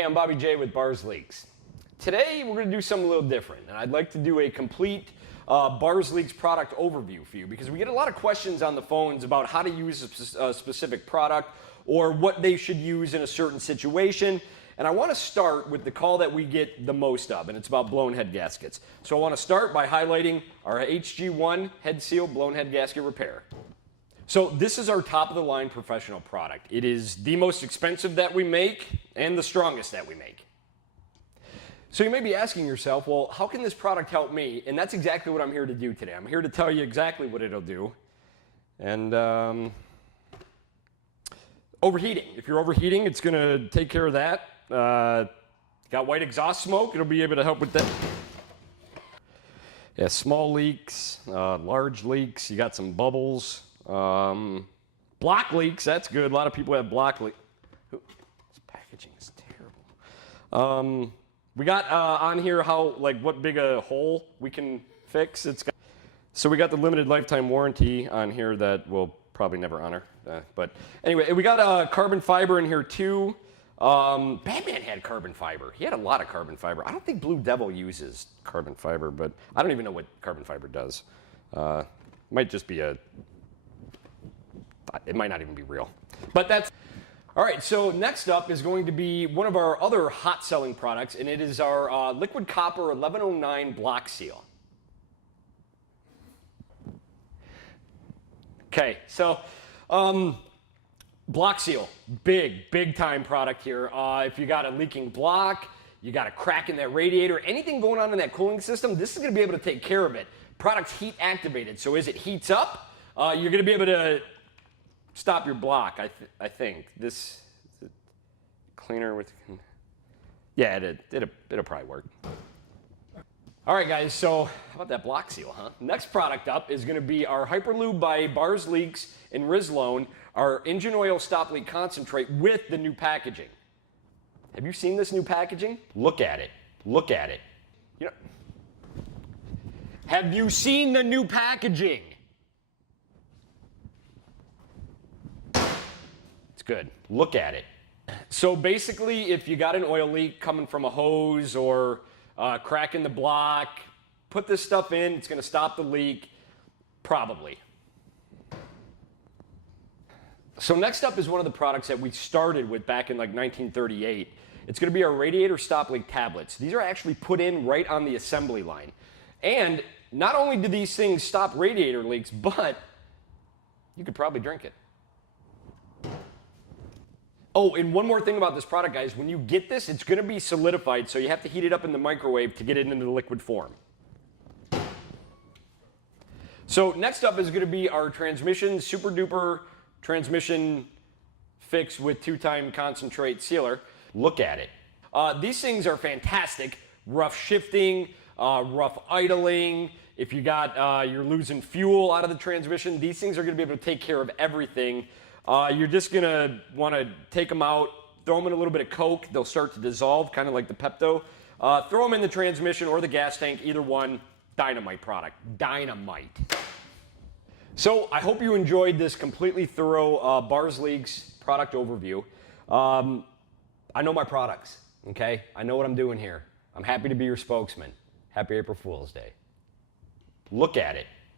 Hey, I'm Bobby J with Bars Leaks. Today we're going to do something a little different, and I'd like to do a complete Bars Leaks product overview for you because we get a lot of questions on the phones about how to use a specific product or what they should use in a certain situation. And I want to start with the call that we get the most of, and it's about blown head gaskets. So I want to start by highlighting our HG1 head seal blown head gasket repair. So this is our top of the line professional product. It is the most expensive that we make and the strongest that we make. So you may be asking yourself, well, how can this product help me? And that's exactly what I'm here to do today. I'm here to tell you exactly what it'll do. And overheating. If you're overheating, it's going to take care of that. Got white exhaust smoke. It'll be able to help with that. Yeah, small leaks, large leaks. You got some bubbles. Block leaks, that's good. A lot of people have block leaks. This packaging is terrible. We got on here what big a hole we can fix. So we got the limited lifetime warranty on here that we'll probably never honor. But anyway, we got carbon fiber in here too. Batman had carbon fiber. He had a lot of carbon fiber. I don't think Blue Devil uses carbon fiber, but I don't even know what carbon fiber does. Might just be it might not even be real. But that's... All right, so next up is going to be one of our other hot selling products, and it is our liquid copper 1109 block seal. Okay, so block seal, big time product here. If you got a leaking block, you got a crack in that radiator, anything going on in that cooling system, this is going to be able to take care of it. Product's heat activated, so as it heats up, you're going to be able to stop your block, I think. This is it cleaner with... Yeah, it'll probably work. All right, guys, so how about that block seal, huh? Next product up is going to be our Hyperlube by Bars Leaks and Rizlone, our engine oil stop leak concentrate with the new packaging. Have you seen this new packaging? Look at it. Look at it. You know, have you seen the new packaging? Good. Look at it. So basically, if you got an oil leak coming from a hose or crack in the block, put this stuff in. It's going to stop the leak, probably. So next up is one of the products that we started with back in like 1938. It's going to be our radiator stop leak tablets. These are actually put in right on the assembly line. And not only do these things stop radiator leaks, but you could probably drink it. Oh, and one more thing about this product, guys. When you get this, it's going to be solidified, so you have to heat it up in the microwave to get it into the liquid form. So next up is going to be our transmission, super duper transmission fix with 2-time concentrate sealer. Look at it. These things are fantastic. Rough shifting, rough idling. If you got, you're losing fuel out of the transmission, these things are going to be able to take care of everything. You're just going to want to take them out, throw them in a little bit of Coke. They'll start to dissolve, kind of like the Pepto. Throw them in the transmission or the gas tank, either one. Dynamite product. Dynamite. So I hope you enjoyed this completely thorough Bars Leaks product overview. I know my products, okay? I know what I'm doing here. I'm happy to be your spokesman. Happy April Fool's Day. Look at it.